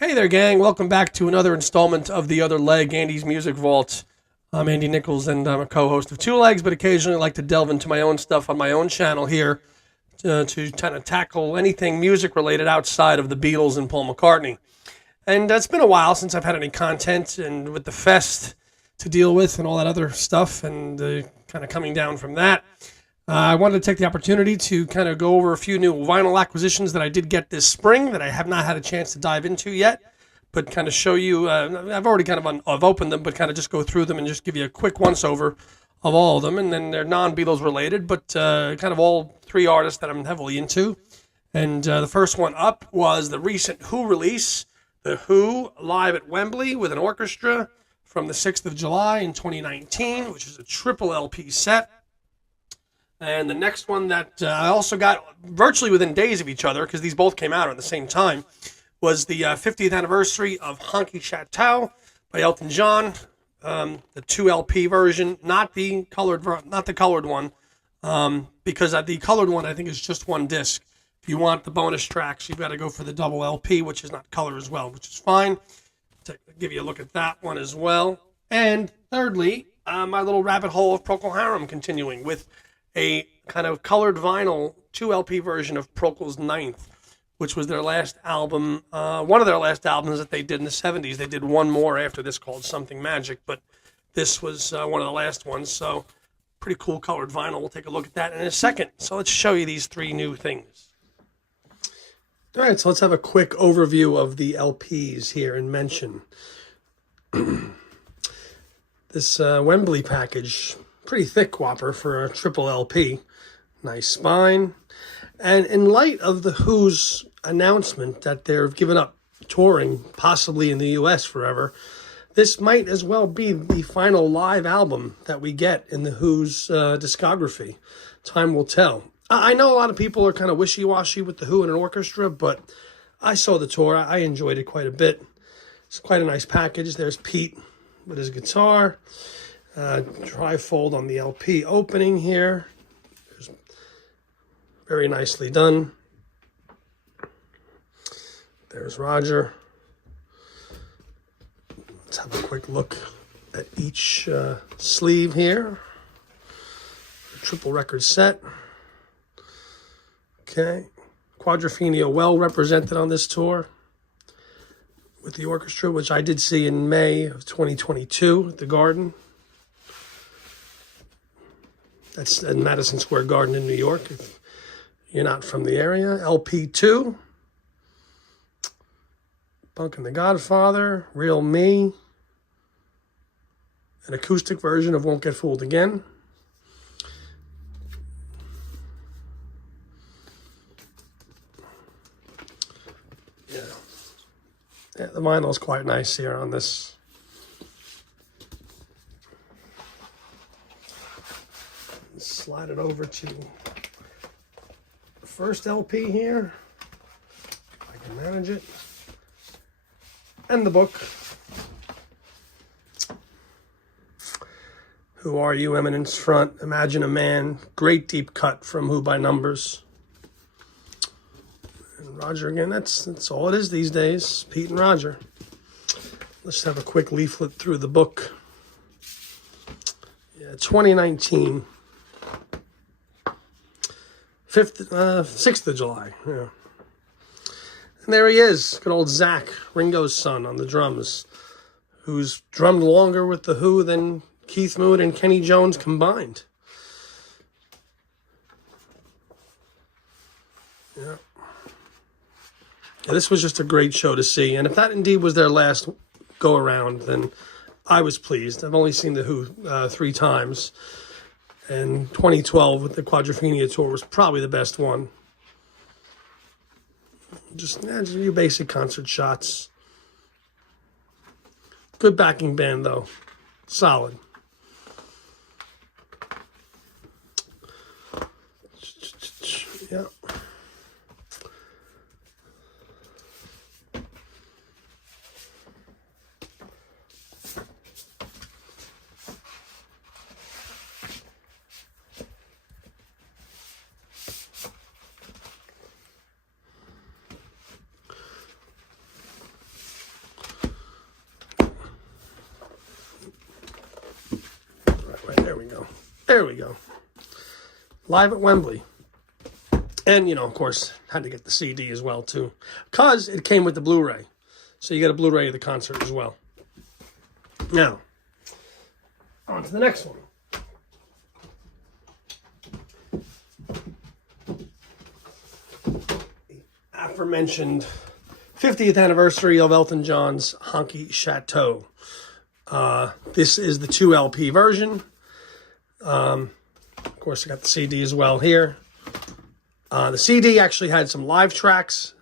Hey there, gang. Welcome back to another installment of The Other Leg, Andy's Music Vault. I'm Andy Nichols, and I'm a co-host of Two Legs, but occasionally like to delve into my own stuff on my own channel here to kind of tackle anything music-related outside of the Beatles and Paul McCartney. And it's been a while since I've had any content, and with the fest to deal with and all that other stuff, and kind of coming down from that, I wanted to take the opportunity to kind of go over a few new vinyl acquisitions that I did get this spring that I have not had a chance to dive into yet, but kind of show you. I've already kind of I've opened them, but kind of just go through them and just give you a quick once-over of all of them. And then they're non-Beatles related, but kind of all three artists that I'm heavily into. And the first one up was the recent Who release, The Who live at Wembley with an orchestra from the 6th of July in 2019, which is a triple LP set. And the next one that I also got virtually within days of each other, because these both came out at the same time, was the 50th anniversary of Honky Chateau by Elton John, the 2 LP version, not the colored one, because the colored one I think is just one disc. If you want the bonus tracks, you've got to go for the double LP, which is not color as well, which is fine. To give you a look at that one as well. And thirdly, my little rabbit hole of Procol Harum continuing with a kind of colored vinyl 2 LP version of Procol's Ninth, which was their last album, one of their last albums that they did in the 70s. They did one more after this called Something Magic, but this was one of the last ones, so pretty cool colored vinyl. We'll take a look at that in a second. So let's show you these three new things. All right, so let's have a quick overview of the LPs here and mention. This Wembley package, pretty thick whopper for a triple LP. Nice spine. And in light of the Who's announcement that they've given up touring, possibly in the U.S. forever, this might as well be the final live album that we get in the Who's discography. Time will tell. I know a lot of people are kind of wishy-washy with the Who and an orchestra, but I saw the tour. I enjoyed it quite a bit. It's quite a nice package. There's Pete with his guitar. Trifold on the LP opening here. Very nicely done. There's Roger. Let's have a quick look at each sleeve here. Triple record set. Okay. Quadrophenia well represented on this tour with the orchestra, which I did see in May of 2022 at the Garden. That's in Madison Square Garden in New York, if you're not from the area. LP2, Bunk and the Godfather, Real Me, an acoustic version of Won't Get Fooled Again. Yeah, the vinyl's quite nice here on this. Slide it over to the first LP here, if I can manage it, and the book. Who Are You, Eminence Front, Imagine a Man, great deep cut from Who by Numbers. And Roger again, that's all it is these days, Pete and Roger. Let's have a quick leaflet through the book. Yeah, 2019. 6th of July, yeah. And there he is, good old Zach, Ringo's son, on the drums, who's drummed longer with the Who than Keith Moon and Kenny Jones combined. Yeah. This was just a great show to see, and if that indeed was their last go-around, then I was pleased. I've only seen the Who 3 times. And 2012 with the Quadrophenia tour was probably the best one. Just your basic concert shots. Good backing band, though. Solid. Yeah. There we go. Live at Wembley. And, of course, had to get the CD as well, too. Because it came with the Blu-ray. So you get a Blu-ray of the concert as well. Now, on to the next one. The aforementioned 50th anniversary of Elton John's Honky Chateau. This is the 2 LP version. Of course, I got the CD as well here. The CD actually had some live tracks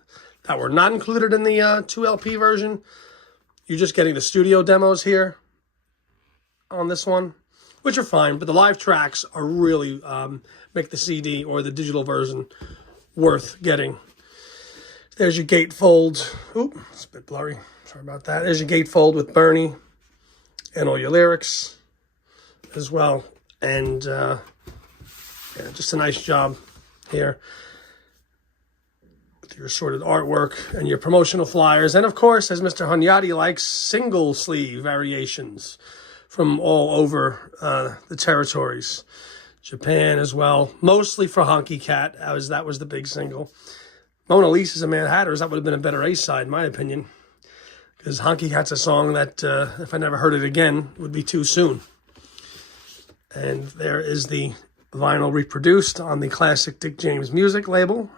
that were not included in the 2 LP version. You're just getting the studio demos here on this one, which are fine, but the live tracks are really make the CD or the digital version worth getting. There's your gatefold. Oop, it's a bit blurry. Sorry about that. There's your gatefold with Bernie and all your lyrics as well. And yeah, just a nice job here with your assorted artwork and your promotional flyers. And of course, as Mr. Hunyadi likes, single sleeve variations from all over the territories. Japan as well, mostly for Honky Cat, as that was the big single. Mona Lisa's and Mad Hatters, that would have been a better A-side, in my opinion. Because Honky Cat's a song that, if I never heard it again, would be too soon. And there is the vinyl reproduced on the classic Dick James Music label.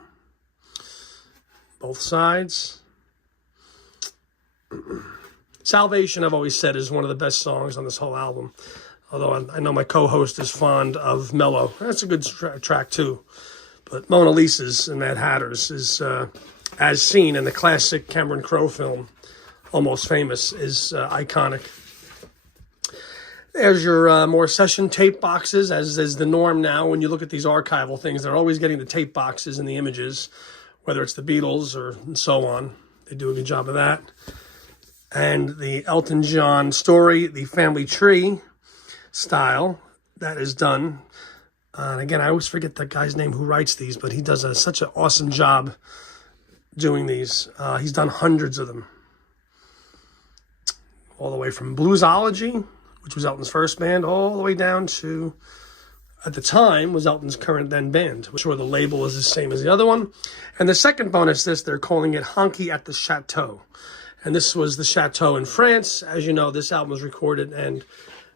Both sides. Salvation, I've always said, is one of the best songs on this whole album. Although I know my co-host is fond of Mellow. That's a good track, too. But Mona Lisa's and Mad Hatters is, as seen in the classic Cameron Crowe film, Almost Famous, is iconic. There's your more session tape boxes, as is the norm now. When you look at these archival things, they're always getting the tape boxes and the images, whether it's the Beatles or and so on. They do a good job of that. And the Elton John story, the family tree style, that is done. And again, I always forget the guy's name who writes these, but he does such an awesome job doing these. He's done hundreds of them. All the way from Bluesology, which was Elton's first band, all the way down to, at the time, was Elton's current then band, which the label is the same as the other one. And the second bonus disc, they're calling it Honky at the Chateau. And this was the Chateau in France. As you know, this album was recorded, and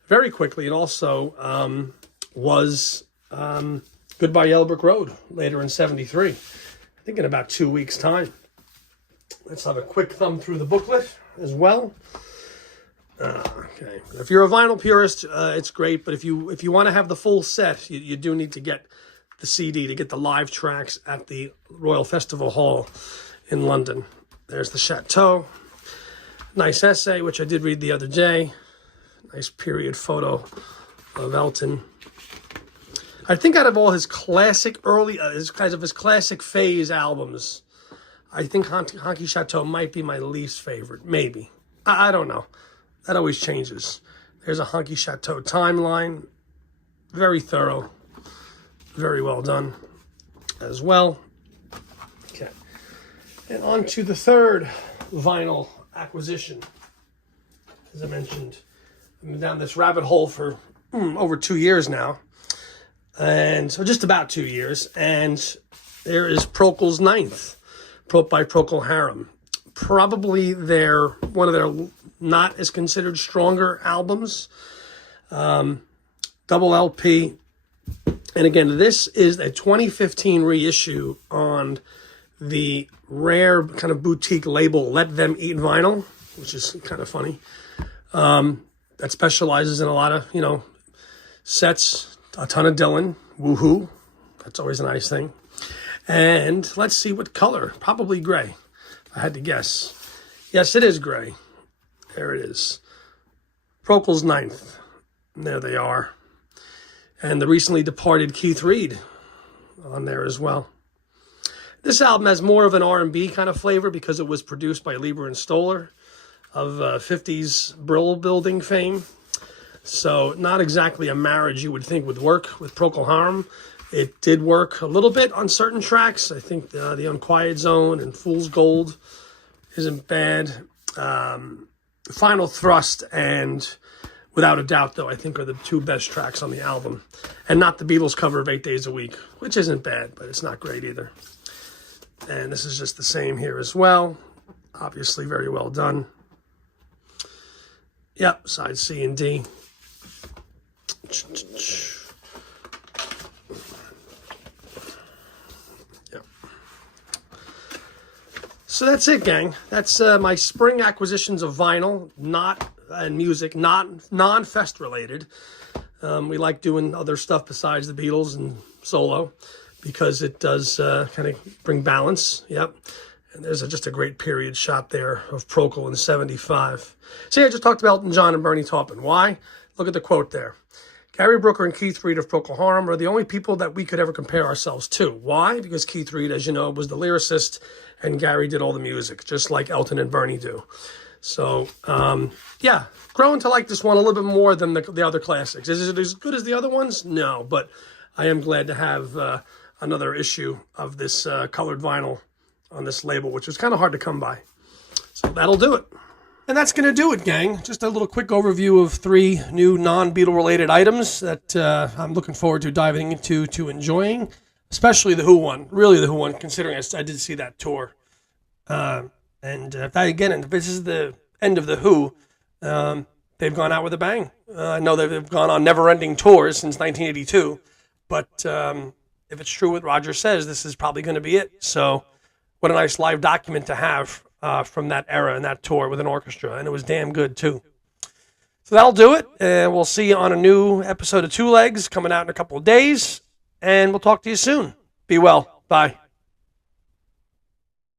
very quickly, it also was Goodbye Yellow Brick Road later in 73. I think in about 2 weeks' time. Let's have a quick thumb through the booklet as well. Okay, if you're a vinyl purist, it's great. But if you want to have the full set, you do need to get the CD to get the live tracks at the Royal Festival Hall in London. There's the Chateau. Nice essay, which I did read the other day. Nice period photo of Elton. I think out of all his classic his classic phase albums, I think Honky Chateau might be my least favorite. Maybe. I don't know. That always changes. There's a Honky Chateau timeline. Very thorough. Very well done as well. Okay. And on to the third vinyl acquisition. As I mentioned, I've been down this rabbit hole for over 2 years now. And so just about 2 years. And there is Procol's ninth, by Procol Harum. Probably one of their not as considered stronger albums. Double LP. And again, this is a 2015 reissue on the rare kind of boutique label Let Them Eat Vinyl, which is kind of funny. That specializes in a lot of, sets, a ton of Dylan, woohoo. That's always a nice thing. And let's see what color. Probably gray, if I had to guess. Yes, it is gray. There it is. Procol's ninth. And there they are. And the recently departed Keith Reed on there as well. This album has more of an R&B kind of flavor because it was produced by Lieber and Stoller of 50s Brill Building fame. So not exactly a marriage you would think would work with Procol Harum. It did work a little bit on certain tracks. I think the Unquiet Zone and Fool's Gold isn't bad. Final Thrust and without a doubt, though, I think are the two best tracks on the album. And not the Beatles cover of 8 Days a Week, which isn't bad, but it's not great either. And this is just the same here as well. Obviously very well done. Yep, side C and D. Yep. So that's it, gang. That's my spring acquisitions of vinyl, and music, not non-fest related. We like doing other stuff besides the Beatles and solo because it does kind of bring balance. Yep. And there's just a great period shot there of Procol in 75. See, I just talked about Elton John and Bernie Taupin. Why? Look at the quote there. Gary Brooker and Keith Reid of Procol Harum are the only people that we could ever compare ourselves to. Why? Because Keith Reid, as you know, was the lyricist and Gary did all the music, just like Elton and Bernie do. So, yeah, growing to like this one a little bit more than the other classics. Is it as good as the other ones? No, but I am glad to have another issue of this colored vinyl on this label, which was kind of hard to come by. So that'll do it. And that's going to do it, gang. Just a little quick overview of 3 new non-Beatle related items that I'm looking forward to diving into, enjoying, especially the Who one. Really the Who one, considering I did see that tour. And if this is the end of the Who, they've gone out with a bang. I know they've gone on never-ending tours since 1982, but if it's true what Roger says, this is probably going to be it. So what a nice live document to have from that era and that tour with an orchestra, and it was damn good too. So that'll do it, and we'll see you on a new episode of Two Legs coming out in a couple of days, and we'll talk to you soon. Be well. Bye.